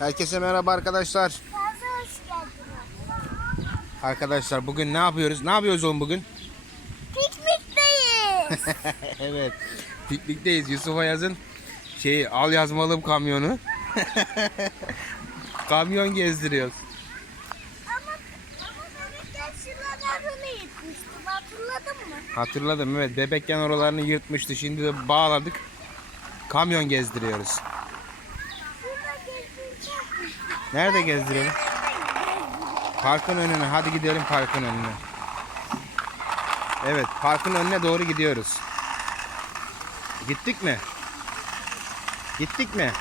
Herkese merhaba arkadaşlar. Arkadaşlar bugün ne yapıyoruz? Ne yapıyoruz oğlum bugün? Piknikteyiz. evet. Piknikteyiz. Yusuf Ayaz'ın şey al yazmalım kamyonu. Kamyon gezdiriyoruz. ama ama bebekler şuralarını yıkmıştım. Hatırladın mı? Hatırladım evet. Bebekken oralarını yırtmıştı. Şimdi de bağladık. Kamyon gezdiriyoruz. Nerede gezdirelim? Parkın önüne. Hadi gidelim parkın önüne. Evet, parkın önüne doğru gidiyoruz. Gittik mi? Gittik mi?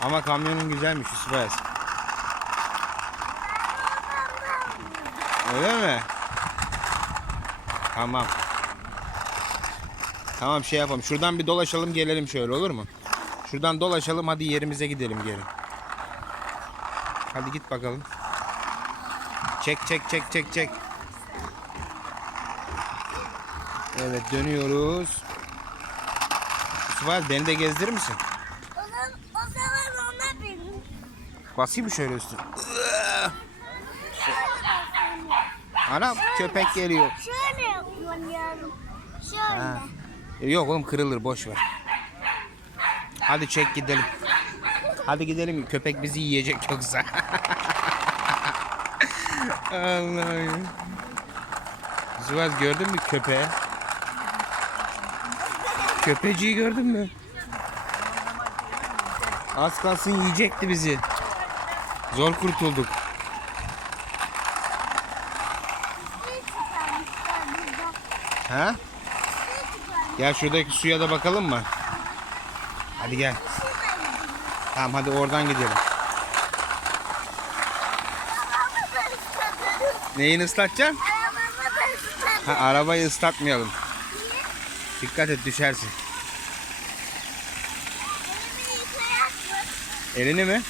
Ama kamyonun güzelmiş Ayaz. Öyle mi? Tamam. Tamam şey yapalım. Şuradan bir dolaşalım gelelim şöyle olur mu? Şuradan dolaşalım hadi yerimize gidelim geri. Hadi git bakalım. Çek çek çek çek çek. Evet dönüyoruz. Yusuf beni de gezdirir misin? O zaman, o zaman ona benim. Basayım mı şöyle üstüne? Ana köpek geliyor. Şöyle yapıyorum. Şöyle. Ha. E, Yok oğlum kırılır boş ver. Hadi çek gidelim. Hadi gidelim köpek bizi yiyecek yoksa. Allah'ım. Zıvaz gördün mü köpeği? Köpeciyi gördün mü? Az kalsın yiyecekti bizi. Zor kurtulduk. Ha? Gel şuradaki suya da bakalım mı? Hadi gel. Tamam hadi oradan gidelim. Neyini ıslatacaksın? Ha, arabayı ıslatmayalım. Dikkat et düşersin. Elini mi?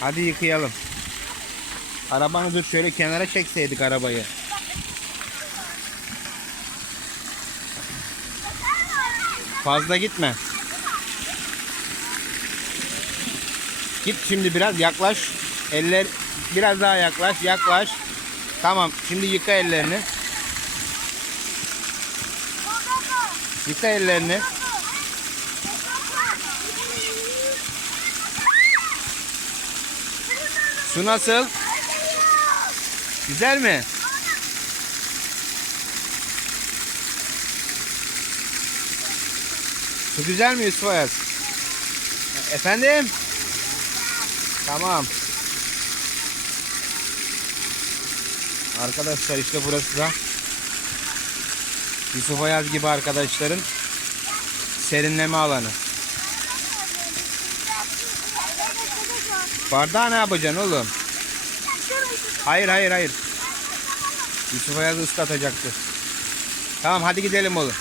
Hadi yıkayalım. Arabanı dur şöyle kenara çekseydik arabayı. Fazla gitme. Git şimdi biraz yaklaş. Eller biraz daha yaklaş, yaklaş. Tamam, şimdi yıka ellerini. Yıka ellerini. Su nasıl? Güzel mi? Su güzel mi Yusuf Ayaz? Efendim? Tamam. Arkadaşlar işte burası da Yusuf Ayaz gibi arkadaşların serinleme alanı. Bardağı ne yapacaksın oğlum? Hayır hayır hayır. Yusuf Ayaz'ı ıslatacaktı. Tamam hadi gidelim oğlum.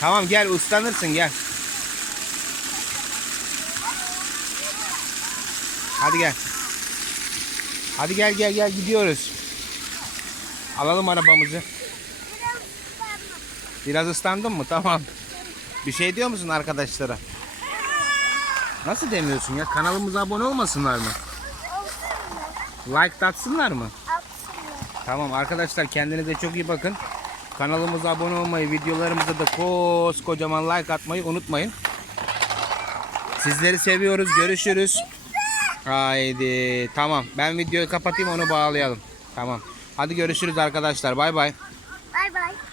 Tamam gel ıslanırsın gel. Hadi gel. Hadi gel gel gel gidiyoruz. Alalım arabamızı. Biraz ıslandın mı? Tamam. Bir şey diyor musun arkadaşlara? Nasıl demiyorsun ya? Kanalımıza abone olmasınlar mı? Like atsınlar mı? Tamam arkadaşlar kendinize çok iyi bakın. Kanalımıza abone olmayı, videolarımıza da koskocaman like atmayı unutmayın. Sizleri seviyoruz. Görüşürüz. Haydi. Tamam. Ben videoyu kapatayım onu bağlayalım. Tamam. Hadi görüşürüz arkadaşlar. Bay bay. Bay bay.